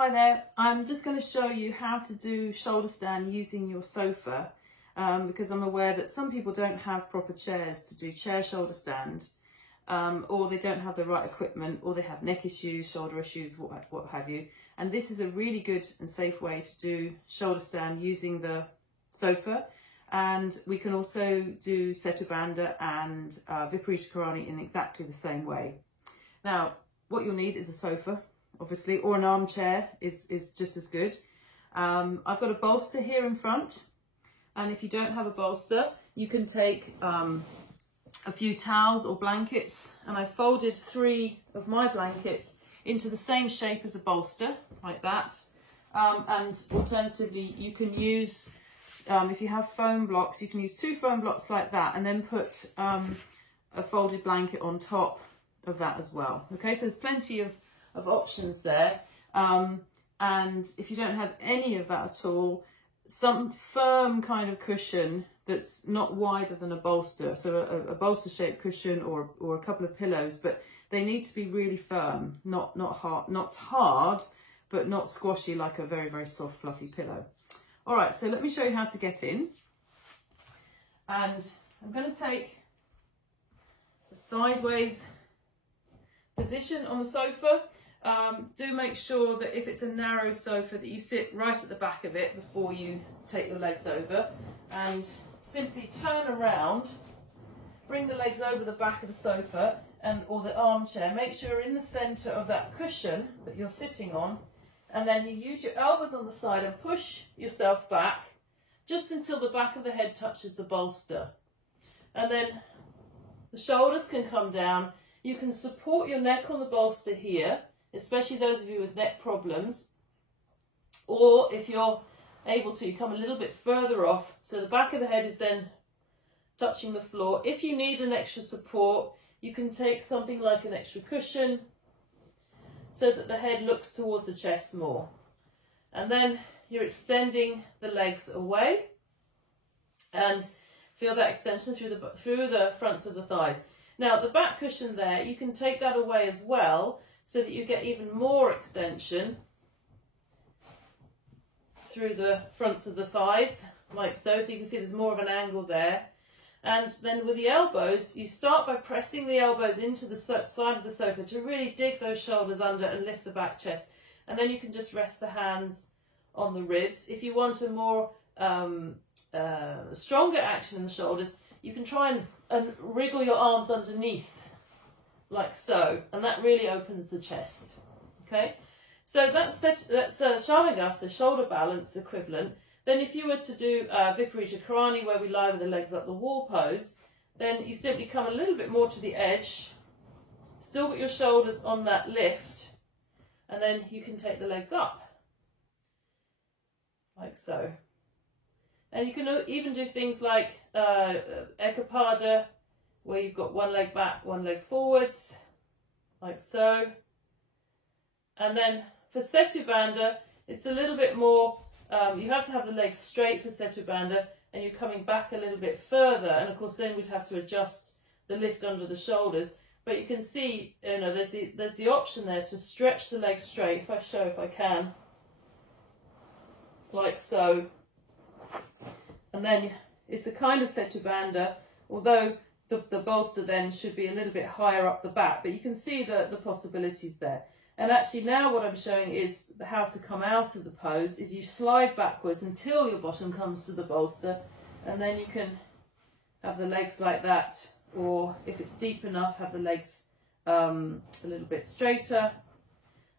Hi there, I'm just going to show you how to do shoulder stand using your sofa because I'm aware that some people don't have proper chairs to do chair shoulder stand or they don't have the right equipment or they have neck issues, shoulder issues, what have you. And this is a really good and safe way to do shoulder stand using the sofa. And we can also do Setu Bandha and Viparita Karani in exactly the same way. Now, what you'll need is a sofa, obviously, or an armchair is just as good. I've got a bolster here in front, and if you don't have a bolster, you can take a few towels or blankets, and I folded 3 of my blankets into the same shape as a bolster, like that. And alternatively, you can use, if you have foam blocks, you can use 2 foam blocks like that, and then put a folded blanket on top of that as well. Okay, so there's plenty of options there, and if you don't have any of that at all, some firm kind of cushion that's not wider than a bolster, so a bolster shaped cushion or a couple of pillows, but they need to be really firm, not hard, but not squashy like a very soft fluffy pillow. All right, so let me show you how to get in, and I'm going to take a sideways position on the sofa. Do make sure that if it's a narrow sofa that you sit right at the back of it before you take your legs over, and simply turn around, bring the legs over the back of the sofa or the armchair. Make sure you're in the centre of that cushion that you're sitting on, and then you use your elbows on the side and push yourself back just until the back of the head touches the bolster, and then the shoulders can come down. You can support your neck on the bolster here, especially those of you with neck problems, or if you're able to, you come a little bit further off so the back of the head is then touching the floor. If you need an extra support, you can take something like an extra cushion so that the head looks towards the chest more, and then you're extending the legs away, and feel that extension through the fronts of the thighs. Now, the back cushion there, you can take that away as well so that you get even more extension through the fronts of the thighs, like so. So you can see there's more of an angle there. And then with the elbows, you start by pressing the elbows into the side of the sofa to really dig those shoulders under and lift the back chest. And then you can just rest the hands on the ribs. If you want a more stronger action in the shoulders, you can try and wriggle your arms underneath, like so, and that really opens the chest. Okay, so that's Shavasana, shoulder balance equivalent. Then if you were to do Viparita Karani, where we lie with the legs up the wall pose, then you simply come a little bit more to the edge, still got your shoulders on that lift, and then you can take the legs up, like so. And you can even do things like Ekapada, where you've got one leg back, one leg forwards, like so. And then for Setu Bandha, it's a little bit more, you have to have the legs straight for Setu Bandha, and you're coming back a little bit further. And of course, then we'd have to adjust the lift under the shoulders. But you can see, there's the option there to stretch the legs straight. If I show, if I can, like so. And then it's a kind of Setu Bandha, although the bolster then should be a little bit higher up the back, but you can see the possibilities there. And actually now what I'm showing is how to come out of the pose is you slide backwards until your bottom comes to the bolster, and then you can have the legs like that, or if it's deep enough, have the legs a little bit straighter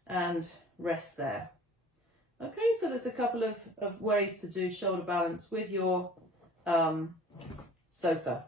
and rest there. Okay, so there's a couple of ways to do shoulder balance with your sofa.